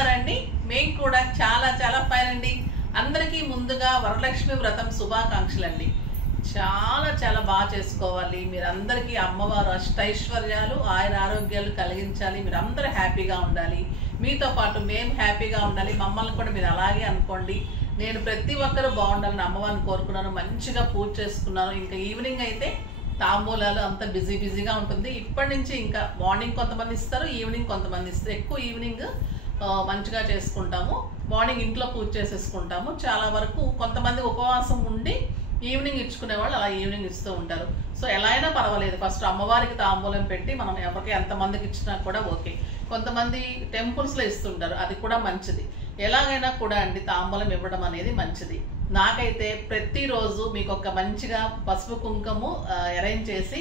బాగున్నారండి? మేము కూడా చాలా చాలా ఫైన్ అండి. అందరికీ ముందుగా వరలక్ష్మి వ్రతం శుభాకాంక్షలు అండి. చాలా చాలా బాగా చేసుకోవాలి. మీరందరికీ అమ్మవారు అష్టైశ్వర్యాలు ఆయుర ఆరోగ్యాలు కలిగించాలి. మీరందరూ హ్యాపీగా ఉండాలి. మీతో పాటు మేము హ్యాపీగా ఉండాలి. మమ్మల్ని కూడా మీరు అలాగే అనుకోండి. నేను ప్రతి ఒక్కరూ బాగుండాలని అమ్మవారిని కోరుకున్నాను. మంచిగా పూజ చేసుకున్నాను. ఇంకా ఈవినింగ్ అయితే తాంబూలాలు అంత బిజీగా ఉంటుంది. ఇప్పటి నుంచి ఇంకా మార్నింగ్ కొంతమంది ఇస్తారు, ఈవినింగ్ కొంతమంది ఇస్తారు. ఎక్కువ ఈవినింగ్ మంచిగా చేసుకుంటాము. మార్నింగ్ ఇంట్లో పూజ చేసేసుకుంటాము. చాలా వరకు కొంతమంది ఉపవాసం ఉండి ఈవినింగ్ ఇచ్చుకునే వాళ్ళు అలా ఈవినింగ్ ఇస్తూ ఉంటారు. సో ఎలా అయినా పర్వాలేదు. ఫస్ట్ అమ్మవారికి తాంబూలం పెట్టి మనం ఎవరికి ఎంతమందికి ఇచ్చినా కూడా ఓకే. కొంతమంది టెంపుల్స్లో ఇస్తుంటారు, అది కూడా మంచిది. ఎలాగైనా కూడా అండి తాంబూలం ఇవ్వడం అనేది మంచిది. నాకైతే ప్రతిరోజు మీకు ఒక మంచిగా పసుపు కుంకుమ అరేంజ్ చేసి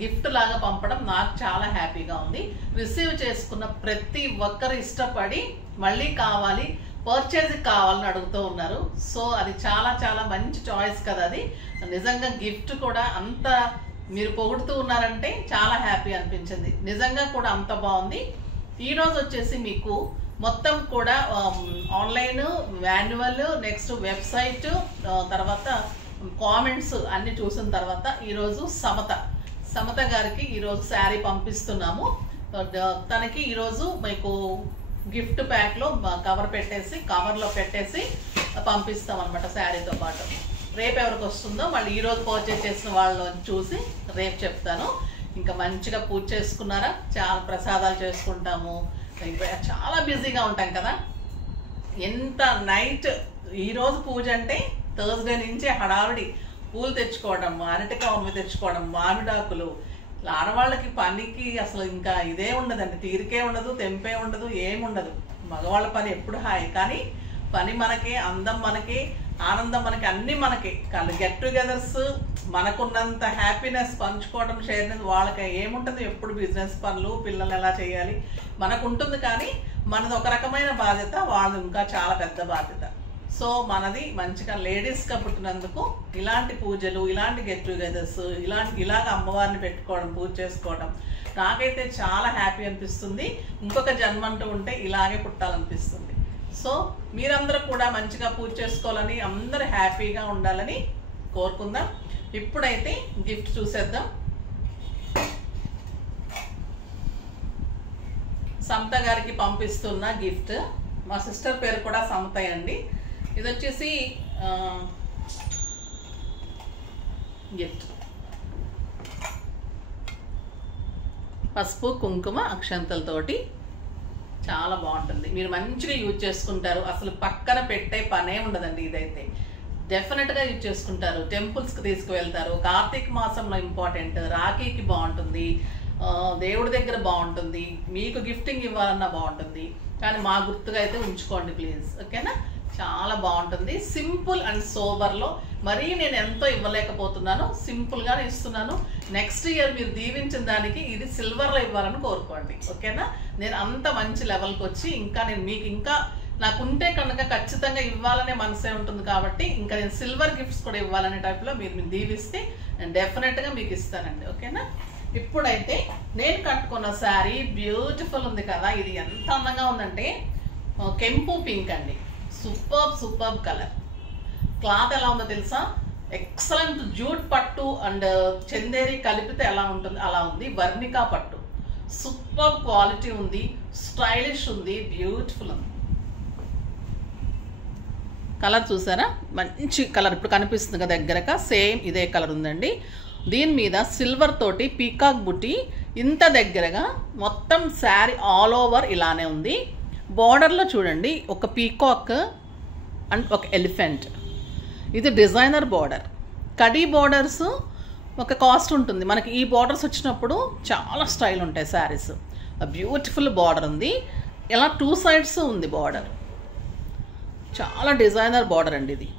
గిఫ్ట్ లాగా పంపడం నాకు చాలా హ్యాపీగా ఉంది. రిసీవ్ చేసుకున్న ప్రతి ఒక్కరు ఇష్టపడి మళ్ళీ కావాలి, పర్చేజ్ కావాలని అడుగుతూ ఉన్నారు. సో అది చాలా చాలా మంచి చాయిస్ కదా. అది నిజంగా గిఫ్ట్ కూడా అంత మీరు పొగుడుతూ ఉన్నారంటే చాలా హ్యాపీ అనిపించింది. నిజంగా కూడా అంత బాగుంది. ఈరోజు వచ్చేసి మీకు మొత్తం కూడా ఆన్లైన్ మాన్యువల్, నెక్స్ట్ వెబ్సైట్, తర్వాత కామెంట్స్ అన్ని చూసిన తర్వాత ఈరోజు సమత గారికి ఈరోజు శారీ పంపిస్తున్నాము. తనకి ఈరోజు మీకు గిఫ్ట్ ప్యాక్లో కవర్లో పెట్టేసి పంపిస్తాం అనమాట శారీతో పాటు. రేపు ఎవరికి వస్తుందో మళ్ళీ ఈరోజు పర్చేజ్ చేసిన వాళ్ళని చూసి రేపు చెప్తాను. ఇంకా మంచిగా పూజ చేసుకున్నారా? చాలా ప్రసాదాలు చేసుకుంటాము. చాలా బిజీగా ఉంటాం కదా. ఎంత నైట్ ఈరోజు పూజ అంటే థర్స్డే నుంచే హడావిడి. పూలు తెచ్చుకోవడం, అరటికాయ తెచ్చుకోవడం, మామిడాకులు. ఆడవాళ్ళకి పనికి అసలు ఇంకా ఇదే ఉండదండి. తీరికే ఉండదు, తెంపే ఉండదు, ఏముండదు. మగవాళ్ళ పని ఎప్పుడు హాయి, కానీ పని మనకే, అందం మనకే, ఆనందం మనకి, అన్నీ మనకే. కానీ గెట్ టుగెదర్స్ మనకున్నంత హ్యాపీనెస్ పంచుకోవడం, షేర్ అనేది వాళ్ళకి ఏముంటుంది. ఎప్పుడు బిజినెస్ పనులు, పిల్లలు ఎలా చేయాలి మనకు ఉంటుంది. కానీ మనది ఒక రకమైన బాధ్యత, వాళ్ళది ఇంకా చాలా పెద్ద బాధ్యత. సో మనది మంచిగా లేడీస్గా పుట్టినందుకు ఇలాంటి పూజలు, ఇలాంటి గెట్ టుగెదర్స్, ఇలాగ అమ్మవారిని పెట్టుకోవడం, పూజ చేసుకోవడం నాకైతే చాలా హ్యాపీ అనిపిస్తుంది. ఇంకొక జన్మ అంటూ ఉంటే ఇలాగే పుట్టాలనిపిస్తుంది. సో మీరందరూ కూడా మంచిగా పూజ చేసుకోవాలని, అందరూ హ్యాపీగా ఉండాలని కోరుకుందాం. ఇప్పుడైతే గిఫ్ట్ చూసేద్దాం. సమత గారికి పంపిస్తున్న గిఫ్ట్. మా సిస్టర్ పేరు కూడా సమతయ్య అండి. ఇది వచ్చేసి గిఫ్ట్ పసుపు కుంకుమ అక్షంతలతోటి చాలా బాగుంటుంది. మీరు మంచిగా యూజ్ చేసుకుంటారు. అసలు పక్కన పెట్టే పనే ఉండదండి. ఇదైతే డెఫినెట్గా యూజ్ చేసుకుంటారు. టెంపుల్స్కి తీసుకువెళ్తారు. కార్తీక మాసంలో ఇంపార్టెంట్, రాఖీకి బాగుంటుంది, దేవుడి దగ్గర బాగుంటుంది, మీకు గిఫ్టింగ్ ఇవ్వాలన్నా బాగుంటుంది. కానీ మా గుర్తుగా అయితే ఉంచుకోండి ప్లీజ్, ఓకేనా? చాలా బాగుంటుంది. సింపుల్ అండ్ సోబర్లో. మరీ నేను ఎంతో ఇవ్వలేకపోతున్నాను, సింపుల్గానే ఇస్తున్నాను. నెక్స్ట్ ఇయర్ మీరు దీవించిన దానికి ఇది సిల్వర్లో ఇవ్వాలని కోరుకోండి, ఓకేనా? నేను అంత మంచి లెవెల్కి వచ్చి నేను మీకు ఇంకా నాకుంటే కనుక ఖచ్చితంగా ఇవ్వాలనే మనసే ఉంటుంది. కాబట్టి ఇంకా నేను సిల్వర్ గిఫ్ట్స్ కూడా ఇవ్వాలనే టైప్లో మీరు దీవిస్తే నేను డెఫినెట్గా మీకు ఇస్తానండి, ఓకేనా? ఇప్పుడైతే నేను కట్టుకున్న శారీ బ్యూటిఫుల్ ఉంది కదా. ఇది ఎంత అందంగా ఉందంటే కెంపు పింక్ అండి. Super colour. క్లాత్ ఎలా ఉందో తెలుసా? ఎక్సలెంట్. జూట్ పట్టు అండ్ చందేరి కలిపితే ఎలా ఉంటుంది అలా ఉంది. వర్ణికా పట్టు. సూపర్ క్వాలిటీ ఉంది, స్టైలిష్ ఉంది, బ్యూటిఫుల్ ఉంది. కలర్ చూసారా? మంచి కలర్. ఇప్పుడు కనిపిస్తుంది కదా దగ్గరగా, సేమ్ ఇదే కలర్ ఉందండి. దీని మీద సిల్వర్ తోటి పీకాక్ బుట్టి ఇంత దగ్గరగా మొత్తం శారీ ఆల్ ఓవర్ ఇలానే ఉంది. బార్డర్లో చూడండి ఒక పీకాక్ అండ్ ఒక ఎలిఫెంట్. ఇది డిజైనర్ బార్డర్. కడీ బార్డర్స్ ఒక కాస్ట్ ఉంటుంది మనకి. ఈ బార్డర్స్ వచ్చినప్పుడు చాలా స్టైల్ ఉంటాయి శారీస్. బ్యూటిఫుల్ బార్డర్ ఉంది. ఇలా 2 సైడ్స్ ఉంది బార్డర్. చాలా డిజైనర్ బార్డర్ అండి. ఇది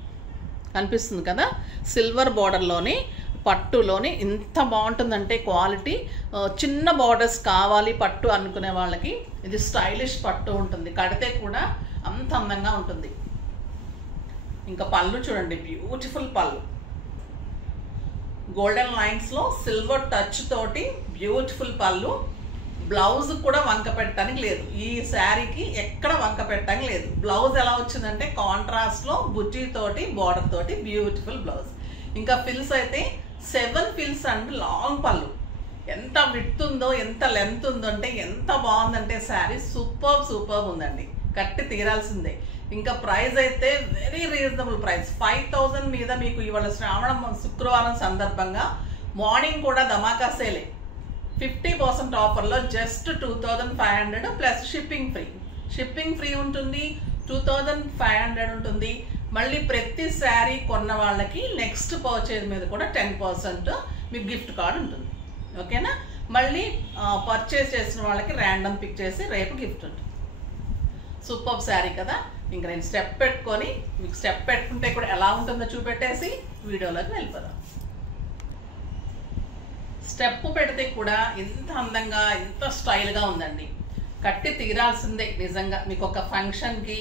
కనిపిస్తుంది కదా, సిల్వర్ బార్డర్లోని పట్టులోని ఇంత బాగుంటుందంటే క్వాలిటీ. చిన్న బార్డర్స్ కావాలి పట్టు అనుకునే వాళ్ళకి ఇది స్టైలిష్ పట్టు ఉంటుంది. కడితే కూడా అంత అందంగా ఉంటుంది. ఇంకా పళ్ళు చూడండి, బ్యూటిఫుల్ పళ్ళు. గోల్డెన్ లైన్స్లో సిల్వర్ టచ్ తోటి బ్యూటిఫుల్ పళ్ళు. బ్లౌజ్ కూడా వంక పెట్టడానికి లేదు, ఈ శారీకి ఎక్కడ వంక పెట్టడానికి లేదు. బ్లౌజ్ ఎలా వచ్చిందంటే కాంట్రాస్ట్లో బుట్టి తోటి బార్డర్ తోటి బ్యూటిఫుల్ బ్లౌజ్. ఇంకా ఫిల్స్ అయితే 7 ఫిల్స్ అండ్ లాంగ్ పళ్ళు. ఎంత విడ్త్ ఉందో, ఎంత లెంత్ ఉందో అంటే ఎంత బాగుందంటే శారీ సూపర్ ఉందండి, కట్టి తీరాల్సిందే. ఇంకా ప్రైస్ అయితే వెరీ రీజనబుల్ ప్రైస్, 5000 మీద మీకు ఇవాళ శుక్రవారం సందర్భంగా మార్నింగ్ కూడా ధమాకా సేలే 50% ఆఫర్లో జస్ట్ 2500 ప్లస్ షిప్పింగ్ ఫ్రీ ఉంటుంది, 2500 ఉంటుంది. మళ్ళీ ప్రతి శారీ కొన్న వాళ్ళకి నెక్స్ట్ పర్చేజ్ మీద కూడా 10% మీకు గిఫ్ట్ కార్డ్ ఉంటుంది. ఓకేనా? మళ్ళీ పర్చేజ్ చేసిన వాళ్ళకి ర్యాండమ్ పిక్ చేసి రేపు గిఫ్ట్ ఉంటుంది. సూపర్ శారీ కదా. ఇంకా నేను స్టెప్ పెట్టుకొని మీకు స్టెప్ పెట్టుకుంటే కూడా ఎలా ఉంటుందో చూపెట్టేసి వీడియోలోకి వెళ్ళిపోదాం. స్టెప్ పెడితే కూడా ఎంత అందంగా ఎంత స్టైల్గా ఉందండి, కట్టి తీరాల్సిందే నిజంగా. మీకు ఒక ఫంక్షన్కి,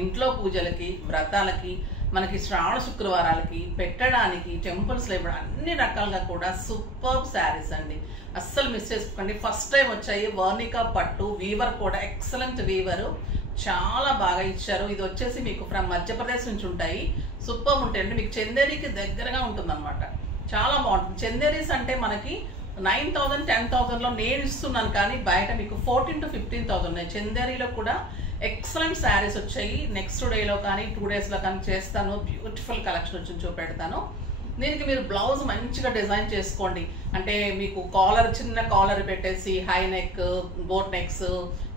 ఇంట్లో పూజలకి, వ్రతాలకి, మనకి శ్రావణ శుక్రవారాలకి పెట్టడానికి, టెంపుల్స్లో ఇవ్వడం అన్ని రకాలుగా కూడా సూపర్ శారీస్ అండి. అస్సలు మిస్ చేసుకోండి. ఫస్ట్ టైం వచ్చాయి వర్ణికా పట్టు, వీవర్ కూడా ఎక్సలెంట్ వీవరు, చాలా బాగా ఇచ్చారు. ఇది వచ్చేసి మీకు ఫ్రమ్ మధ్యప్రదేశ్ నుంచి ఉంటాయి, సూపర్ ఉంటాయండి. మీకు చందేరికి దగ్గరగా ఉంటుంది అనమాట, చాలా బాగుంటుంది. చందేరీస్ అంటే మనకి 9000 10,000లో నేను ఇస్తున్నాను, కానీ బయట మీకు 14,000 to 15,000 ఉన్నాయి. చందేరీలో కూడా ఎక్సలెంట్ శారీస్ వచ్చాయి. నెక్స్ట్ డేలో కానీ 2 డేస్లో కానీ చేస్తాను, బ్యూటిఫుల్ కలెక్షన్ వచ్చి చూపెడతాను. దీనికి మీరు బ్లౌజ్ మంచిగా డిజైన్ చేసుకోండి. అంటే మీకు కాలర్, చిన్న కాలర్ పెట్టేసి హై నెక్, బోట్ నెక్స్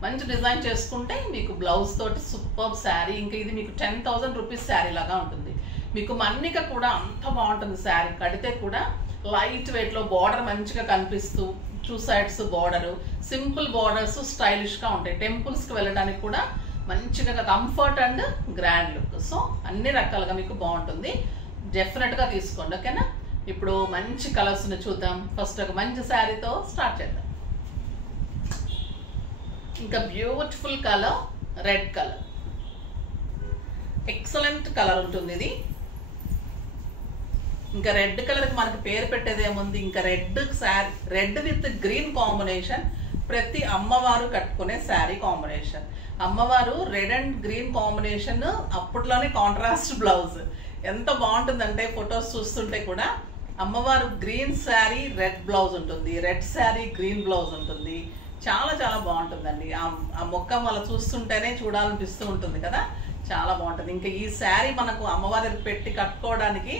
మంచి డిజైన్ చేసుకుంటే మీకు బ్లౌజ్ తోటి సూపర్ శారీ. ఇంకా ఇది మీకు 10,000 రూపీస్ శారీ లాగా ఉంటుంది. మీకు మన్నిక కూడా అంత బాగుంటుంది శారీ, కడితే కూడా లైట్ వెయిట్లో బార్డర్ మంచిగా కనిపిస్తూ, 2 సైడ్స్ బార్డరు, సింపుల్ బార్డర్స్ స్టైలిష్గా ఉంటాయి. టెంపుల్స్కి వెళ్ళడానికి కూడా మంచిగా comfort and grand look. So అన్ని రకాలుగా మీకు బాగుంటుంది, డెఫినెట్గా తీసుకోండి. ఓకేనా? ఇప్పుడు మంచి కలర్స్ని చూద్దాం. ఫస్ట్ ఒక మంచి శారీతో స్టార్ట్ చేద్దాం. ఇంకా beautiful colour red colour, excellent colour ఉంటుంది ఇది. ఇంకా రెడ్ కలర్కి మనకి పేరు పెట్టేది ఏముంది, ఇంకా red sari, red with green combination, ప్రతి అమ్మవారు కట్టుకునే శారీ కాంబినేషన్. అమ్మవారు రెడ్ అండ్ గ్రీన్ కాంబినేషన్, అప్పట్లోనే కాంట్రాస్ట్ బ్లౌజ్ ఎంత బాగుంటుందంటే ఫొటోస్ చూస్తుంటే కూడా అమ్మవారు గ్రీన్ శారీ రెడ్ బ్లౌజ్ ఉంటుంది, రెడ్ శారీ గ్రీన్ బ్లౌజ్ ఉంటుంది. చాలా బాగుంటుందండి. ఆ మొక్క అలా చూస్తుంటేనే చూడాలనిపిస్తూ ఉంటుంది కదా, చాలా బాగుంటుంది. ఇంకా ఈ శారీ మనకు అమ్మవారికి పెట్టి కట్టుకోవడానికి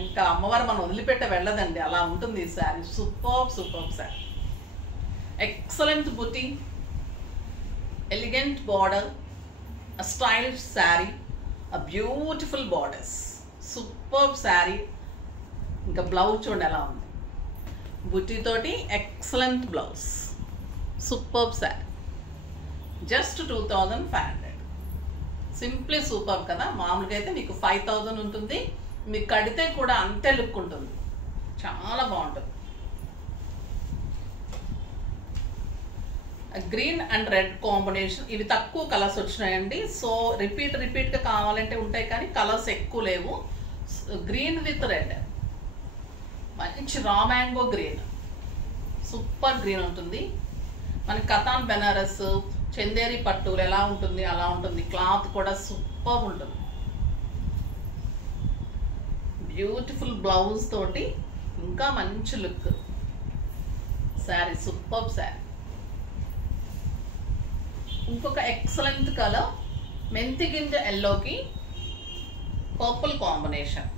ఇంకా అమ్మవారు మనం వదిలిపెట్ట వెళ్ళదండి, అలా ఉంటుంది ఈ శారీ. సూపర్ శారీ, ఎక్సలెంట్ బుటీ, elegant border, stylish sari, beautiful borders, super sari. ఇంకా బ్లౌజ్ చూడండి ఎలా ఉంది, బుటీ తోటి excellent blouse, super sari, just 2500. Simply super కదా. మామూలుగా అయితే మీకు 5000 ఉంటుంది, మీకు కడితే కూడా అంతే లుక్ ఉంటుంది, చాలా బాగుంటుంది. గ్రీన్ అండ్ రెడ్ కాంబినేషన్, ఇవి తక్కువ కలర్స్ వచ్చినాయండి. సో రిపీట్గా కావాలంటే ఉంటాయి, కానీ కలర్స్ ఎక్కువ లేవు. గ్రీన్ విత్ రెడ్, మంచి raw mango green, super green ఉంటుంది. మనకి కతాన్ బెనారస్, చందేరి పట్టులు ఎలా ఉంటుంది అలా ఉంటుంది. క్లాత్ కూడా సూపర్ ఉంటుంది. బ్యూటిఫుల్ బ్లౌజ్ తోటి ఇంకా మంచి లుక్ శారీ, సూపర్ శారీ. ఇంకొక ఎక్సలెంట్ కలర్ మెంతి గింజ ఎల్లోకి పర్పుల్ కాంబినేషన్.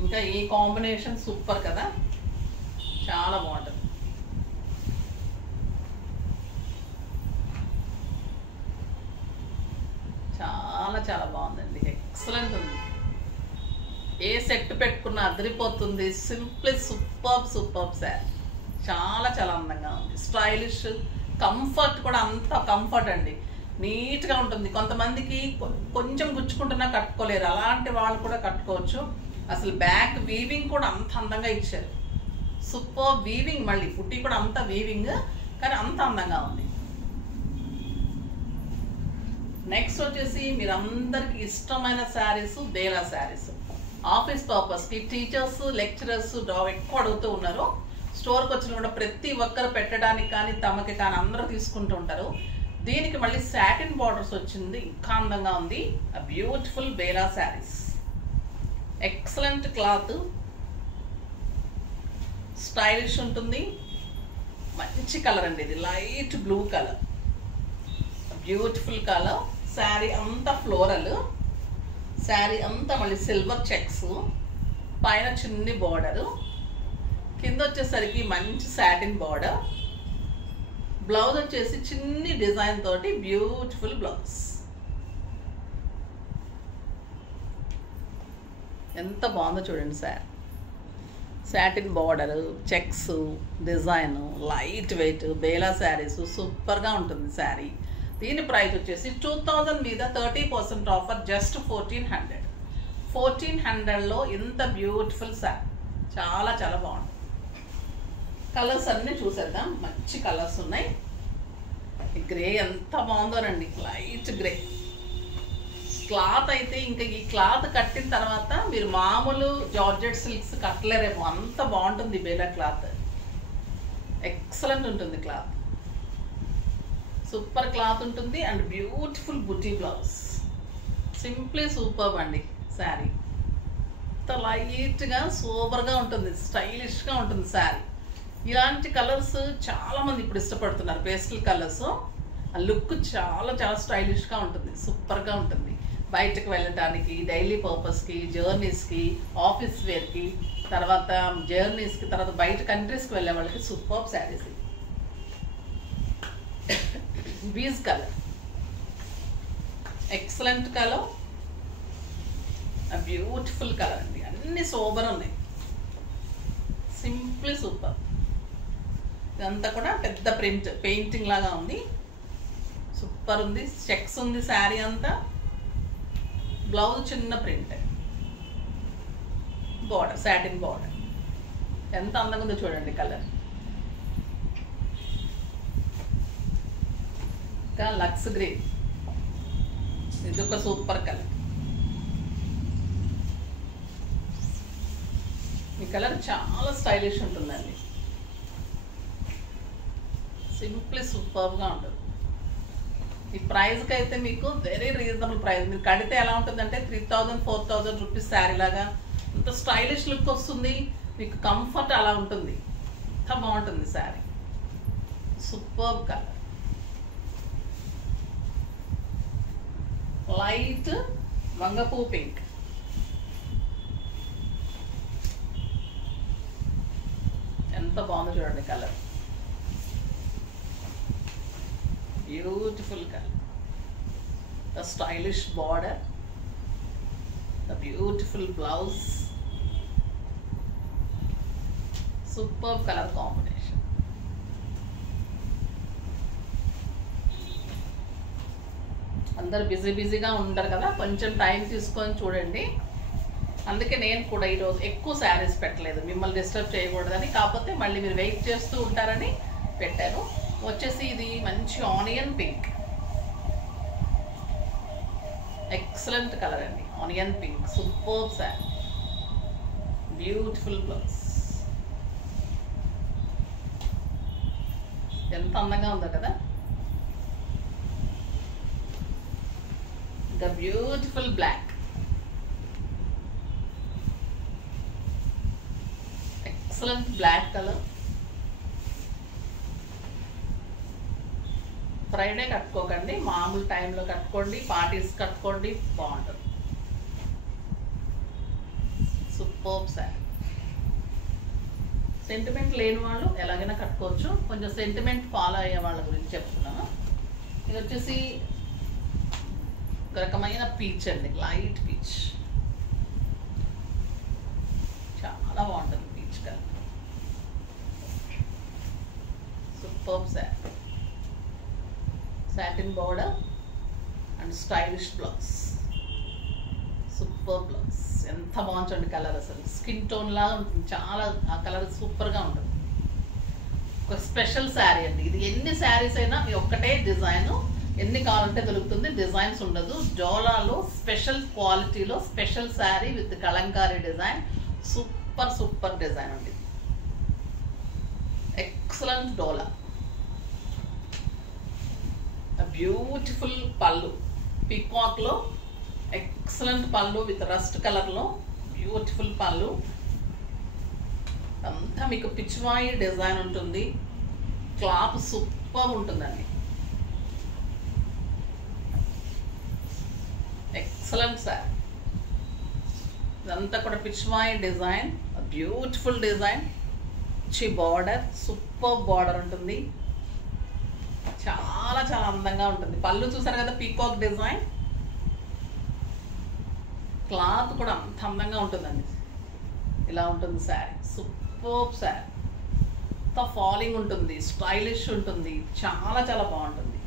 ఇంకా ఈ కాంబినేషన్ సూపర్ కదా, చాలా బాగుంటుంది. చాలా బాగుందండి, ఎక్సలెంట్ ఉంది. ఏ సెట్ పెట్టుకున్నా అదిరిపోతుంది. సింప్లీ సూపర్ శారీ, చాలా అందంగా ఉంది. స్టైలిష్, కంఫర్ట్ కూడా అంత కంఫర్ట్ అండి, నీట్గా ఉంటుంది. కొంతమందికి కొంచెం గుచ్చుకుంటున్నా కట్టుకోలేరు, అలాంటి వాళ్ళు కూడా కట్టుకోవచ్చు. అసలు బ్యాక్ వీవింగ్ కూడా అంత అందంగా ఇచ్చారు, సూపర్ వీవింగ్. మళ్ళీ పుట్టి కూడా అంత వీవింగ్, కానీ అంత అందంగా ఉంది. నెక్స్ట్ వచ్చేసి మీరందరికి ఇష్టమైన శారీస్, బేలా శారీస్. ఆఫీస్ పర్పస్కి టీచర్స్ లెక్చరర్స్ ఎక్కువ అడుగుతూ ఉన్నారు. స్టోర్కి వచ్చిన కూడా ప్రతి ఒక్కరు పెట్టడానికి కానీ తమకి కానీ అందరూ తీసుకుంటూ ఉంటారు. దీనికి మళ్ళీ సాటిన్ బార్డర్స్ వచ్చింది, ఇంకా అందంగా ఉంది. Beautiful Bela saris, excellent cloth, stylish ఉంటుంది. మంచి కలర్ అండి ఇది, light blue colour, beautiful colour. Sari అంతా ఫ్లోరల్, శారీ అంతా మళ్ళీ సిల్వర్ చెక్స్, పైన చిన్ని బార్డరు, కింద వచ్చేసరికి మంచి సాటిన్ బార్డర్. బ్లౌజ్ వచ్చేసి చిన్ని డిజైన్ తోటి బ్యూటిఫుల్ బ్లౌజ్. ఎంత బాగుందో చూడండి sir. Satin border, checks design, light weight Bela saris, సూపర్గా ఉంటుంది శారీ. దీని ప్రైస్ వచ్చేసి 2000 మీద 30% ఆఫర్, జస్ట్ 1400. 1400లో ఇంత బ్యూటిఫుల్ శారీ, చాలా చాలా బాగుంది. కలర్స్ అన్నీ చూసేద్దాం, మంచి కలర్స్ ఉన్నాయి. గ్రే ఎంత బాగుందోనండి, లైట్ గ్రే. క్లాత్ అయితే ఇంకా ఈ క్లాత్ కట్టిన తర్వాత మీరు మామూలు జార్జెట్ సిల్క్స్ కట్టలేరేమో, అంత బాగుంటుంది బేలా క్లాత్. ఎక్సలెంట్ ఉంటుంది క్లాత్, సూపర్ క్లాత్ ఉంటుంది. And beautiful buti blouse, simply super అండి శారీ. అంత లైట్గా సూపర్గా ఉంటుంది, స్టైలిష్గా ఉంటుంది శారీ. ఇలాంటి కలర్స్ చాలామంది ఇప్పుడు ఇష్టపడుతున్నారు, పేస్టల్ కలర్స్. ఆ లుక్ చాలా చాలా స్టైలిష్గా ఉంటుంది, సూపర్గా ఉంటుంది. బయటకు వెళ్ళటానికి, డైలీ పర్పస్కి, జర్నీస్కి, ఆఫీస్ వేర్కి, తర్వాత జర్నీస్కి, తర్వాత బయట కంట్రీస్కి వెళ్ళే వాళ్ళకి super saris. Beige colour, excellent colour, beautiful colour అండి. అన్ని సోబర్ ఉన్నాయి, సింప్లీ సూపర్. ఇదంతా కూడా పెద్ద ప్రింట్ పెయింటింగ్ లాగా ఉంది, సూపర్ ఉంది. చెక్స్ ఉంది శారీ అంతా, బ్లౌజ్ చిన్న ప్రింట్, బార్డర్ సాటిన్ బార్డర్. ఎంత అందంగా ఉందో చూడండి కలర్. ఇంకా లక్స్ గ్రీన్, ఇది ఒక సూపర్ కలర్. ఈ కలర్ చాలా స్టైలిష్ ఉంటుందండి, సింప్లీ సూపర్గా ఉంటుంది. ఈ ప్రైస్కి అయితే మీకు వెరీ రీజనబుల్ ప్రైస్. మీరు కడితే ఎలా ఉంటుందంటే 3000-4000 రూపీస్ శారీ లాగా అంత స్టైలిష్ లుక్ వస్తుంది, మీకు కంఫర్ట్ అలా ఉంటుంది. అంత బాగుంటుంది శారీ, సూపర్ కలర్, లైట్ వంగపూ పింక్. ఎంత బాగుందో చూడండి colour, beautiful colour. The stylish border, the beautiful blouse, superb color combination. అందరు బిజీగా ఉంటారు కదా, కొంచెం టైం తీసుకొని చూడండి. అందుకే నేను కూడా ఈరోజు ఎక్కువ శారీస్ పెట్టలేదు, మిమ్మల్ని డిస్టర్బ్ చేయకూడదని. కాకపోతే మళ్ళీ మీరు వెయిట్ చేస్తూ ఉంటారని పెట్టాను. వచ్చేసి ఇది మంచి ఆనియన్ పింక్, ఎక్సలెంట్ కలర్ అండి, onion pink, super sari, beautiful blouse. ఎంత అందంగా ఉందో కదా. The beautiful black, excellent black colour. Friday కట్టుకోకండి, మామూలు టైంలో కట్టుకోండి, పార్టీస్ కట్టుకోండి, బాగుంటుంది. సూపర్ శారీ. సెంటిమెంట్ లేని వాళ్ళు ఎలాగైనా కట్టుకోవచ్చు, కొంచెం సెంటిమెంట్ ఫాలో అయ్యే వాళ్ళ గురించి చెప్తున్నాను. ఇది వచ్చేసి ఒక రకమైన పీచ్ అండి, లైట్ పీచ్, చాలా బాగుంటుంది peach colour, super sari. Satin border and stylish blouse, super blouse. ఎంత బాగుంటుంది కలర్, అసలు స్కిన్ టోన్ లాగా ఉంటుంది, చాలా ఆ కలర్ సూపర్గా ఉంటుంది. ఒక స్పెషల్ శారీ అండి ఇది. ఎన్ని శారీస్ అయినా ఒక్కటే డిజైన్, ఎన్ని కావాలంటే దొరుకుతుంది, డిజైన్స్ ఉండదు. డోలాలో స్పెషల్ క్వాలిటీలో special sari with Kalamkari design. Super super design అండి, ఎక్సలెంట్ డోలా. బ్యూటిఫుల్ పళ్ళు, పీకాక్ లో ఎక్సలెంట్ పళ్ళు విత్ రస్ట్ కలర్ లో బ్యూటిఫుల్ పళ్ళు. అంతా మీకు పిచ్వాయి డిజైన్ ఉంటుంది. క్లాత్ సూపర్ ఉంటుందండి, ఎక్సలెంట్ సార్. ఇదంతా కూడా Pichwai design, beautiful design. Border super border ఉంటుంది, చాలా చాలా అందంగా ఉంటుంది. పళ్ళు చూసారు కదా, పీకాక్ డిజైన్. క్లాత్ కూడా అంత అందంగా ఉంటుందండి. ఇలా ఉంటుంది శారీ, సూపర్ శారీ. అంత ఫాలింగ్ ఉంటుంది, స్టైలిష్ ఉంటుంది, చాలా చాలా బాగుంటుంది.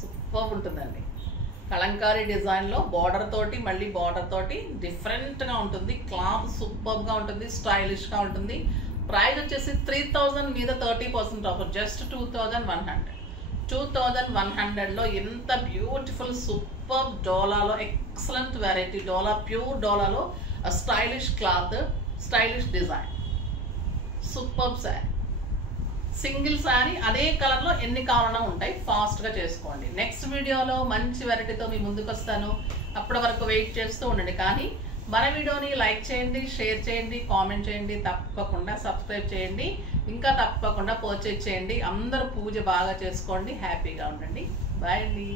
సూపర్ ఉంటుందండి. కలంకారీ డిజైన్లో బార్డర్ తోటి, మళ్ళీ బార్డర్ తోటి డిఫరెంట్గా ఉంటుంది. క్లాత్ సూపర్గా ఉంటుంది, స్టైలిష్గా ఉంటుంది. ప్రైస్ వచ్చేసి 3000 మీద 30% ఆఫర్, జస్ట్ 2100. 2100లో ఎంత బ్యూటిఫుల్ సూపర్ డోలాలో ఎక్సలెంట్ వెరైటీ డోలా, ప్యూర్ డోలాలో stylish cloth, stylish design, super sari. Single sari అదే కలర్లో ఎన్ని కావాలన్నా ఉంటాయి, ఫాస్ట్గా చేసుకోండి. నెక్స్ట్ వీడియోలో మంచి వెరైటీతో మీ ముందుకు వస్తాను. అప్పటి వరకు వెయిట్ చేస్తూ ఉండండి. కానీ మన వీడియోని లైక్ చేయండి, షేర్ చేయండి, కామెంట్ చేయండి, తప్పకుండా సబ్స్క్రైబ్ చేయండి, ఇంకా తప్పకుండా పర్చేజ్ చేయండి. అందరూ పూజ బాగా చేసుకోండి, హ్యాపీగా ఉండండి. బాయ్ అండి.